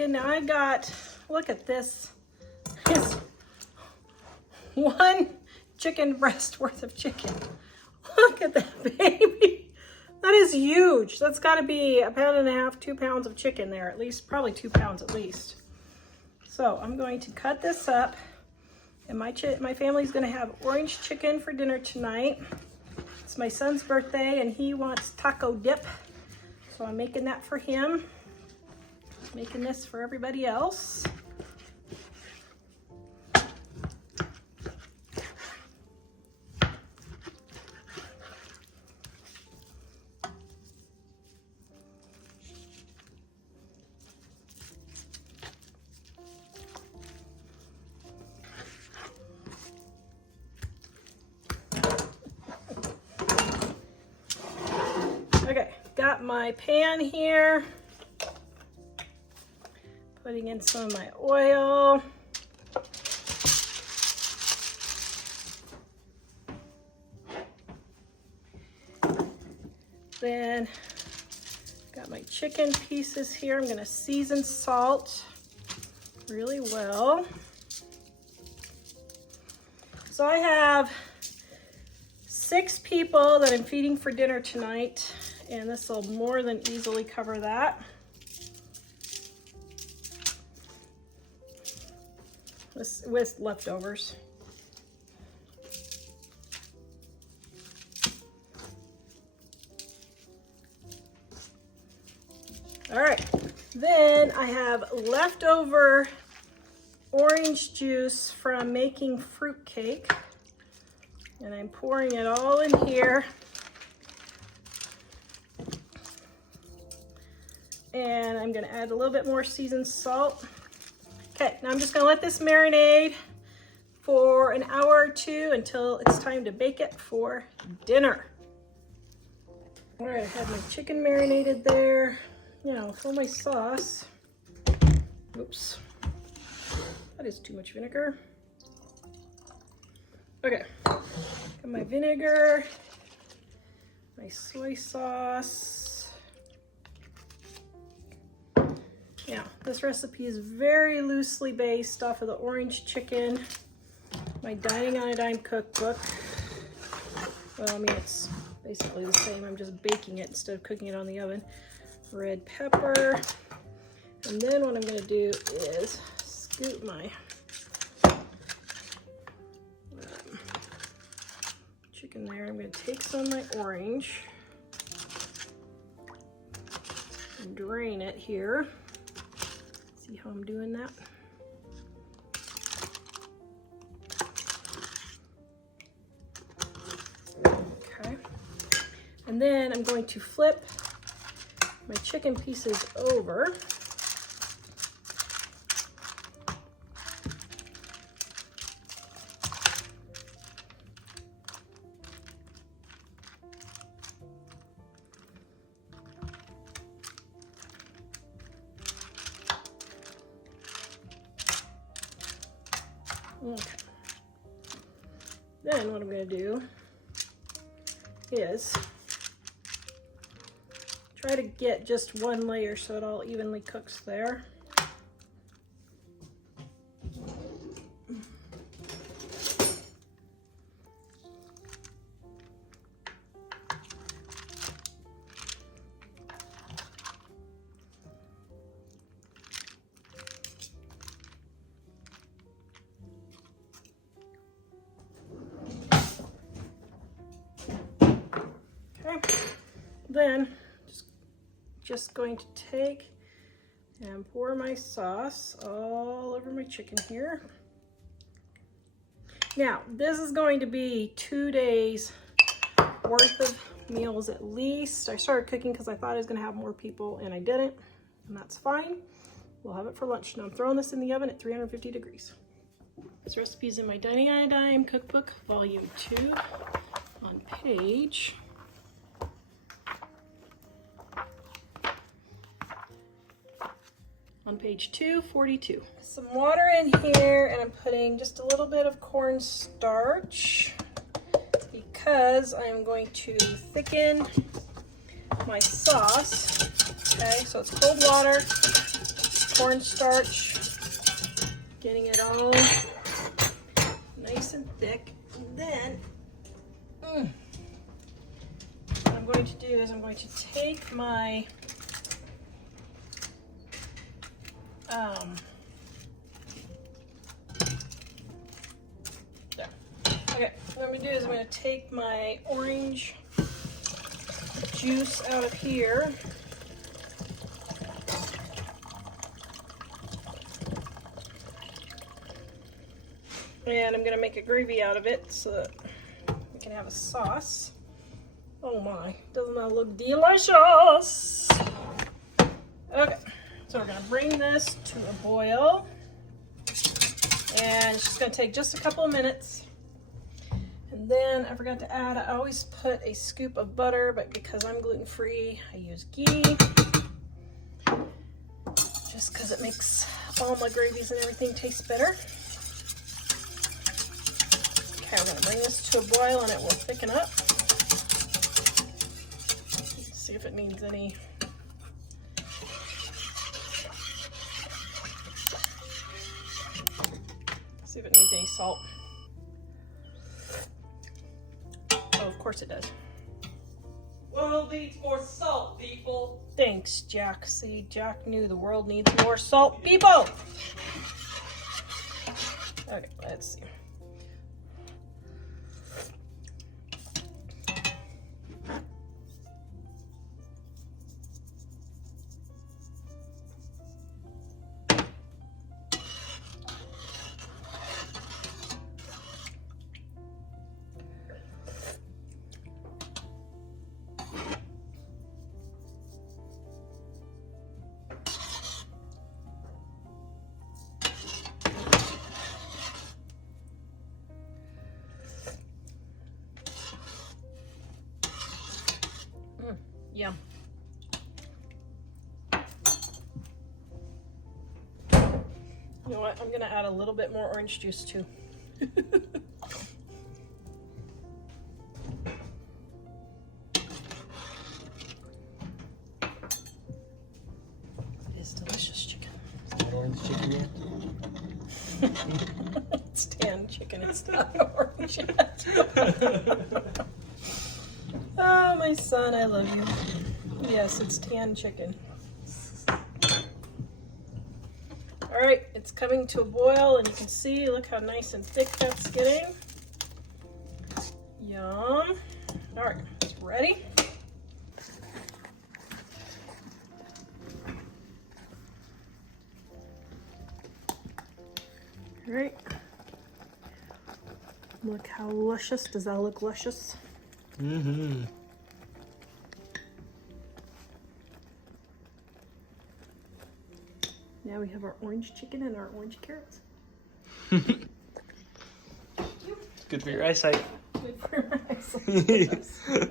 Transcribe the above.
chicken. Now I got, look at this. It's 1 chicken breast worth of chicken. Look at that baby. That is huge. That's got to be 1.5 pounds, 2 pounds of chicken there, at least, probably 2 pounds at least. So I'm going to cut this up, and my family's going to have orange chicken for dinner tonight. It's my son's birthday, and he wants taco dip, so I'm making that for him. Making this for everybody else. Okay, got my pan here. Putting in some of my oil. Then got my chicken pieces here. I'm gonna season salt really well. So I have 6 people that I'm feeding for dinner tonight, and this will more than easily cover that. With leftovers. All right, then I have leftover orange juice from making fruit cake, and I'm pouring it all in here. And I'm gonna add a little bit more seasoned salt. Okay, now I'm just gonna let this marinate for an hour or 2 until it's time to bake it for dinner. All right, I have my chicken marinated there. Now for my sauce. Oops, that is too much vinegar. Okay, got my vinegar, my soy sauce. Now, this recipe is very loosely based off of the orange chicken, my Dining on a Dime cookbook. Well, I mean, it's basically the same. I'm just baking it instead of cooking it on the oven. Red pepper. And then what I'm going to do is scoop my chicken there. I'm going to take some of my orange and drain it here. See how I'm doing that? Okay. And then I'm going to flip my chicken pieces over. Okay. Then what I'm going to do is try to get just one layer so it all evenly cooks there. Then just going to take and pour my sauce all over my chicken here. Now, this is going to be 2 days worth of meals at least. I started cooking because I thought I was gonna have more people and I didn't, and that's fine. We'll have it for lunch. Now I'm throwing this in the oven at 350 degrees. This recipe is in my Dining on a Dime cookbook, volume 2, on page 242. Some water in here, and I'm putting just a little bit of cornstarch because I'm going to thicken my sauce. Okay, so it's cold water, cornstarch, getting it all nice and thick. And then what I'm going to do is I'm going to take my there. Okay, what I'm going to do is I'm going to take my orange juice out of here. And I'm going to make a gravy out of it so that we can have a sauce. Oh my, doesn't that look delicious? Okay, so we're going to bring this to a boil. And it's just going to take just a couple of minutes. And then I forgot to add, I always put a scoop of butter, but because I'm gluten-free, I use ghee. Just because it makes all my gravies and everything taste better. Okay, we're going to bring this to a boil and it will thicken up. Let's see if it needs any. See if it needs any salt. Oh, of course it does. World needs more salt, people. Thanks, Jack. See, Jack knew the world needs more salt, people. Okay, let's see. Yum. You know what? I'm going to add a little bit more orange juice too. It is delicious chicken. Is that orange chicken yet? It's tan chicken. It's not orange yet. Oh, my son, I love you. Yes, it's tan chicken. All right, it's coming to a boil, and you can see, look how nice and thick that's getting. Yum. All right, it's ready. All right. Look how luscious. Does that look luscious? Mm-hmm. Now we have our orange chicken and our orange carrots. Good for your eyesight. Good for my eyesight.